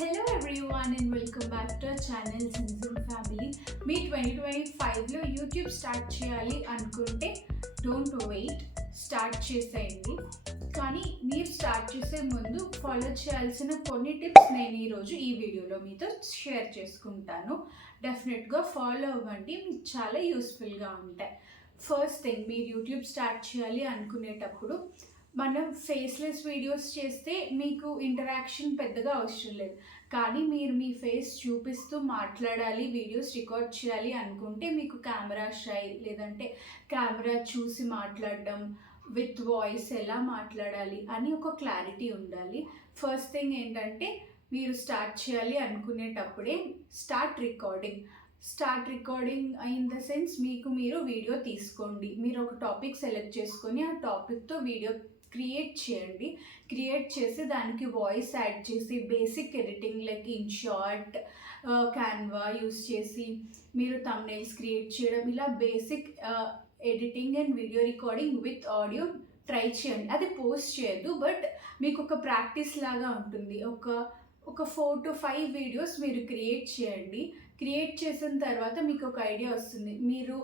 Hello everyone and welcome back to our channel Zinzin Family. మీ 2025లో YouTube start చేయాలి అనుకుంటే డోంట్ వెయిట్, స్టార్ట్ చేసేయండి. కానీ మీరు స్టార్ట్ చేసే ముందు ఫాలో చేయాల్సిన కొన్ని టిప్స్ నేను ఈరోజు ఈ వీడియోలో మీతో షేర్ చేసుకుంటాను. డెఫినెట్గా ఫాలో అవ్వండి, మీకు చాలా యూస్ఫుల్గా ఉంటాయి. ఫస్ట్ థింగ్, మీరు యూట్యూబ్ స్టార్ట్ చేయాలి అనుకునేటప్పుడు మనం ఫేస్లెస్ వీడియోస్ చేస్తే మీకు ఇంటరాక్షన్ పెద్దగా అవసరం లేదు. కానీ మీరు మీ ఫేస్ చూపిస్తూ మాట్లాడాలి, వీడియోస్ రికార్డ్ చేయాలి అనుకుంటే మీకు కెమెరా షై, లేదంటే కెమెరా చూసి మాట్లాడడం, విత్ వాయిస్ ఎలా మాట్లాడాలి అని ఒక క్లారిటీ ఉండాలి. ఫస్ట్ థింగ్ ఏంటంటే, మీరు స్టార్ట్ చేయాలి అనుకునేటప్పుడే start recording in the sense, మీకు మీరు వీడియో తీసుకోండి. మీరు ఒక టాపిక్ సెలెక్ట్ చేసుకొని ఆ టాపిక్తో వీడియో క్రియేట్ చేయండి. క్రియేట్ చేసి దానికి వాయిస్ యాడ్ చేసి basic editing like InShot, Canva use చేసి మీరు థంబ్నెయిల్స్ క్రియేట్ చేయడం, ఇలా basic editing and video recording with audio try చేయండి. అది పోస్ట్ చేయొద్దు, బట్ మీకు ఒక ప్రాక్టీస్ లాగా ఉంటుంది. ఒక 4 to 5 వీడియోస్ మీరు క్రియేట్ చేయండి. క్రియేట్ చేసిన తర్వాత మీకు ఒక ఐడియా వస్తుంది. మీరు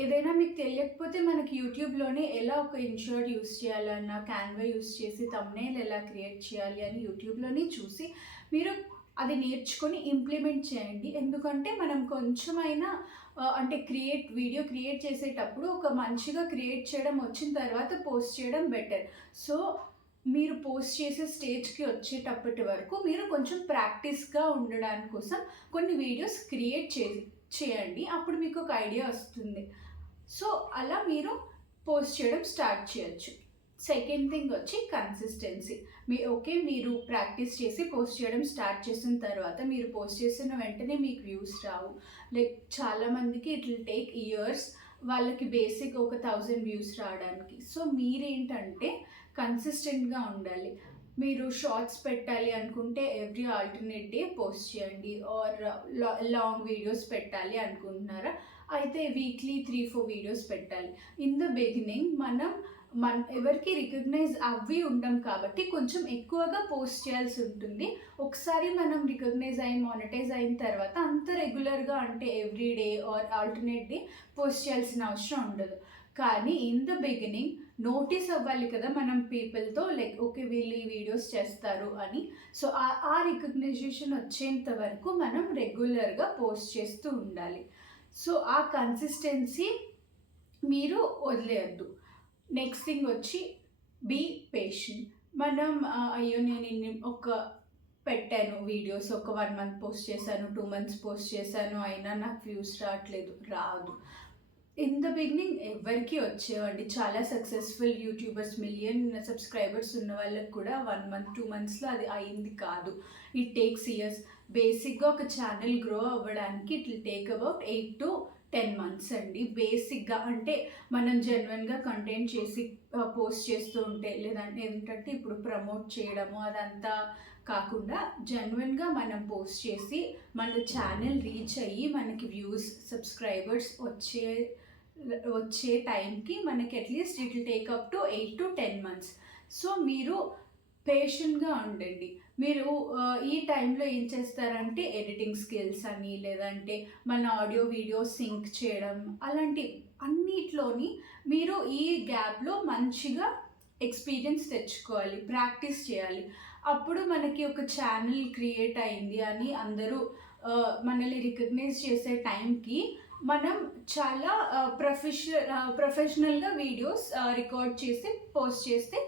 ఏదైనా మీకు తెలియకపోతే మనకి యూట్యూబ్లోనే ఎలా ఒక ఇన్షర్ట్ యూస్ చేయాలన్నా, క్యాన్వా యూస్ చేసి థంబ్నెయిల్ ఎలా క్రియేట్ చేయాలి అని యూట్యూబ్లోనే చూసి మీరు అది నేర్చుకొని ఇంప్లిమెంట్ చేయండి. ఎందుకంటే మనం కొంచెమైనా అంటే వీడియో క్రియేట్ చేసేటప్పుడు ఒక మంచిగా క్రియేట్ చేయడం వచ్చిన తర్వాత పోస్ట్ చేయడం బెటర్. సో మీరు పోస్ట్ చేసే స్టేజ్కి వచ్చేటప్పటి వరకు మీరు కొంచెం ప్రాక్టీస్గా ఉండడానికి కోసం కొన్ని వీడియోస్ క్రియేట్ చేయండి. అప్పుడు మీకు ఒక ఐడియా వస్తుంది. సో అలా మీరు పోస్ట్ చేయడం స్టార్ట్ చేయొచ్చు. సెకండ్ థింగ్ వచ్చి కన్సిస్టెన్సీ. మీరు ప్రాక్టీస్ చేసి పోస్ట్ చేయడం స్టార్ట్ చేసిన తర్వాత మీరు పోస్ట్ చేసిన వెంటనే మీకు వ్యూస్ రావు. లైక్ చాలామందికి ఇట్ విల్ టేక్ ఇయర్స్ వాళ్ళకి బేసిక్ ఒక 1000 వ్యూస్ రావడానికి. సో మీరేంటంటే కన్సిస్టెంట్గా ఉండాలి. మీరు షార్ట్స్ పెట్టాలి అనుకుంటే ఎవ్రీ ఆల్టర్నేట్ డే పోస్ట్ చేయండి. ఆర్ లాంగ్ వీడియోస్ పెట్టాలి అనుకుంటున్నారా, అయితే వీక్లీ 3-4 వీడియోస్ పెట్టాలి. ఇన్ ద బిగినింగ్ ఎవరికి రికగ్నైజ్ అవి ఉండం కాబట్టి కొంచెం ఎక్కువగా పోస్ట్ చేయాల్సి ఉంటుంది. ఒకసారి మనం రికగ్నైజ్ అయ్యి మానిటైజ్ అయిన తర్వాత అంత రెగ్యులర్గా అంటే every day or alternate day post చేయాల్సిన అవసరం ఉండదు. కానీ ఇన్ ద బిగినింగ్ నోటీస్ అవ్వాలి కదా మనం పీపుల్తో, లైక్ ఓకే వీళ్ళు ఈ వీడియోస్ చేస్తారు అని. సో ఆ రికగ్నైజేషన్ వచ్చేంత వరకు మనం రెగ్యులర్గా పోస్ట్ చేస్తూ ఉండాలి. సో ఆ కన్సిస్టెన్సీ మీరు వదిలేయద్దు. నెక్స్ట్ థింగ్ వచ్చి బీ పేషెంట్. మనం అయ్యో నేను పెట్టాను వీడియోస్, ఒక 1 month పోస్ట్ చేశాను, 2 months పోస్ట్ చేశాను, అయినా నాకు వ్యూస్ రాదు. ఇన్ ద బిగినింగ్ ఎవరికి వచ్చేవండి. చాలా సక్సెస్ఫుల్ యూట్యూబర్స్, 1 million సబ్స్క్రైబర్స్ ఉన్న వాళ్ళకి కూడా 1 month 2 monthsలో అది అయింది కాదు. It takes years. బేసిక్గా ఒక ఛానల్ గ్రో అవ్వడానికి it will take about 8 to 10 months అండి. బేసిక్గా అంటే మనం జెన్యున్గా కంటెంట్ చేసి పోస్ట్ చేస్తూ ఉంటే, లేదంటే ఏంటంటే ఇప్పుడు ప్రమోట్ చేయడము అదంతా కాకుండా జెన్యున్గా మనం పోస్ట్ చేసి మన ఛానల్ రీచ్ అయ్యి మనకి వ్యూస్, సబ్స్క్రైబర్స్ వచ్చే టైంకి మనకి at least it will take up to 8 to 10 months. So మీరు పేషెంట్గా ఉండండి. మీరు ఈ టైంలో ఏం చేస్తారంటే ఎడిటింగ్ స్కిల్స్ అని, లేదంటే మన ఆడియో వీడియో సింక్ చేయడం, అలాంటి అన్నిట్లోని మీరు ఈ గ్యాప్లో మంచిగా ఎక్స్పీరియన్స్ తెచ్చుకోవాలి, ప్రాక్టీస్ చేయాలి. అప్పుడు మనకి ఒక ఛానల్ క్రియేట్ అయింది అని అందరూ మనల్ని రికగ్నైజ్ చేసే టైంకి మనం చాలా ప్రొఫెషనల్గా వీడియోస్ రికార్డ్ చేసి పోస్ట్ చేస్తే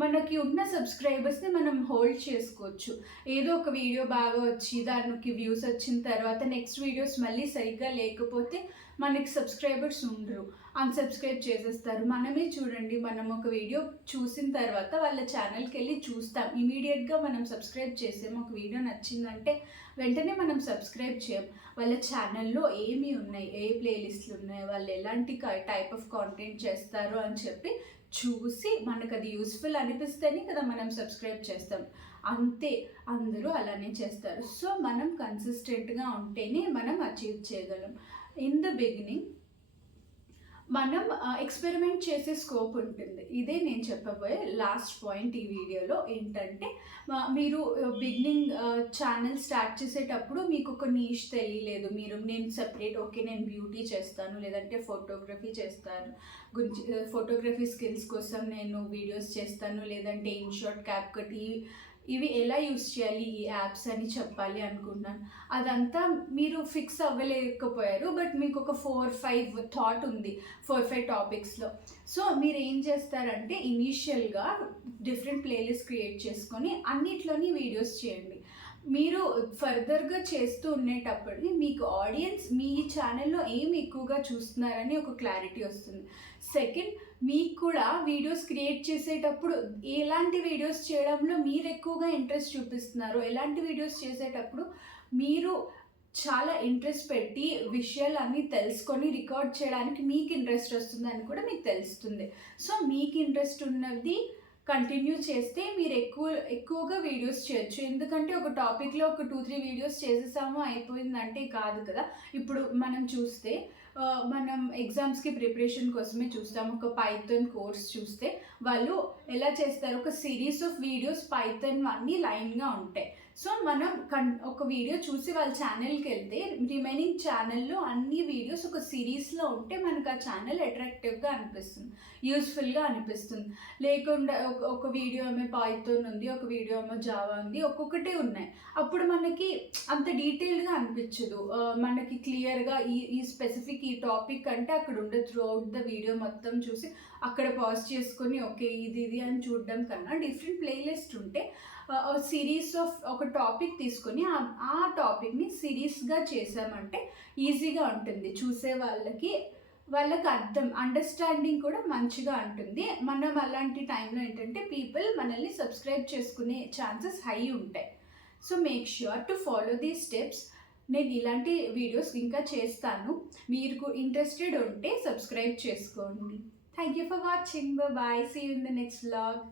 మనకి ఉన్న సబ్స్క్రైబర్స్ని మనం హోల్డ్ చేసుకోవచ్చు. ఏదో ఒక వీడియో బాగా వచ్చి దానికి వ్యూస్ వచ్చిన తర్వాత నెక్స్ట్ వీడియోస్ మళ్ళీ సరిగ్గా లేకపోతే మనకి సబ్స్క్రైబర్స్ ఉండరు, అన్సబ్స్క్రైబ్ చేసేస్తారు. మనమే చూడండి, మనం ఒక వీడియో చూసిన తర్వాత వాళ్ళ ఛానల్కి వెళ్ళి చూస్తాం, ఇమీడియట్గా మనం సబ్స్క్రైబ్ చేసాం. ఒక వీడియో నచ్చిందంటే వెంటనే మనం సబ్స్క్రైబ్ చేయం. వాళ్ళ ఛానల్లో ఏమి ఉన్నాయి, ఏ ప్లేలిస్ట్లు ఉన్నాయి, వాళ్ళు ఎలాంటి టైప్ ఆఫ్ కాంటెంట్ చేస్తారు అని చెప్పి చూసి మనకు అది యూస్ఫుల్ అనిపిస్తేనే కదా మనం సబ్స్క్రైబ్ చేస్తాం. అంతే, అందరూ అలానే చేస్తారు. సో మనం కన్సిస్టెంట్గా ఉంటేనే మనం అచీవ్ చేయగలం. ఇన్ ద బిగినింగ్ మనం ఎక్స్పెరిమెంట్ చేసే స్కోప్ ఉంటుంది. ఇదే నేను చెప్పబోయే లాస్ట్ పాయింట్ ఈ వీడియోలో. ఏంటంటే మీరు బిగినింగ్ ఛానల్ స్టార్ట్ చేసేటప్పుడు మీకు ఒక నీష్ తెలియలేదు. నేను సెపరేట్ ఓకే నేను బ్యూటీ చేస్తాను, లేదంటే ఫోటోగ్రఫీ చేస్తాను గురించి, ఫోటోగ్రఫీ స్కిల్స్ కోసం నేను వీడియోస్ చేస్తాను, లేదంటే ఇన్షాట్, క్యాప్కట్ ఇవి ఎలా యూస్ చేయాలి ఈ యాప్స్ అని చెప్పాలి అనుకున్నాను. అదంతా మీరు ఫిక్స్ అవ్వలేకపోయారు, బట్ మీకు ఒక 4-5 థాట్ ఉంది 4-5 టాపిక్స్లో. సో మీరు ఏం చేస్తారంటే ఇనీషియల్గా డిఫరెంట్ ప్లేలిస్ట్ క్రియేట్ చేసుకొని అన్నిట్లోని వీడియోస్ చేయండి. మీరు ఫర్దర్గా చేస్తూ ఉండేటప్పటికి మీకు ఆడియన్స్ మీ ఛానల్లో ఏం ఎక్కువగా చూస్తున్నారని ఒక క్లారిటీ వస్తుంది. సెకండ్, మీకు కూడా వీడియోస్ క్రియేట్ చేసేటప్పుడు ఎలాంటి వీడియోస్ చేయడంలో మీరు ఎక్కువగా ఇంట్రెస్ట్ చూపిస్తున్నారు, ఎలాంటి వీడియోస్ చేసేటప్పుడు మీరు చాలా ఇంట్రెస్ట్ పెట్టి విషయాలన్నీ తెలుసుకొని రికార్డ్ చేయడానికి మీకు ఇంట్రెస్ట్ వస్తుందని కూడా మీకు తెలుస్తుంది. సో మీకు ఇంట్రెస్ట్ ఉన్నది కంటిన్యూ చేస్తే మీరు ఎక్కువగా వీడియోస్ చేయొచ్చు. ఎందుకంటే ఒక టాపిక్లో ఒక 2-3 వీడియోస్ చేసేసాము అయిపోయిందంటే కాదు కదా. ఇప్పుడు మనం చూస్తే మనం ఎగ్జామ్స్కి ప్రిపరేషన్ కోసమే చూస్తాం. ఒక పైథాన్ కోర్స్ చూస్తే వాళ్ళు ఎలా చేస్తారు, ఒక సిరీస్ ఆఫ్ వీడియోస్ పైథాన్ అన్నీ లైన్గా ఉంటాయి. సో మనం ఒక వీడియో చూసి వాళ్ళ ఛానల్కి వెళ్తే రిమైనింగ్ ఛానల్లో అన్ని వీడియోస్ ఒక సిరీస్లో ఉంటే మనకు ఆ ఛానల్ అట్రాక్టివ్గా అనిపిస్తుంది, యూస్ఫుల్గా అనిపిస్తుంది. లేకుండా ఒక వీడియో ఏమో పైథాన్ ఉంది, ఒక వీడియో ఏమో జావా ఉంది, ఒక్కొక్కటే ఉన్నాయి. అప్పుడు మనకి అంత డీటెయిల్డ్గా అనిపించదు. మనకి క్లియర్గా ఈ స్పెసిఫిక్ ఈ టాపిక్ అంటే అక్కడ ఉండే త్రూ అవుట్ ద వీడియో మొత్తం చూసి అక్కడ పాజ్ చేసుకొని ఓకే ఇది అని చూడడం కన్నా డిఫరెంట్ ప్లేలిస్ట్ ఉంటే సిరీస్ ఆఫ్ ఒక టాపిక్ తీసుకొని ఆ టాపిక్ని సిరీస్గా చేసామంటే ఈజీగా ఉంటుంది చూసే వాళ్ళకి అండర్స్టాండింగ్ కూడా మంచిగా ఉంటుంది. మనం అలాంటి టైంలో ఏంటంటే పీపుల్ మనల్ని సబ్స్క్రైబ్ చేసుకునే ఛాన్సెస్ హై ఉంటాయి. So make sure to follow these steps. నేను ఇలాంటి వీడియోస్ ఇంకా చేస్తాను. మీరు ఇంట్రెస్టెడ్ ఉంటే సబ్స్క్రైబ్ చేసుకోండి. Thank you for watching. Bye. See you in the next vlog.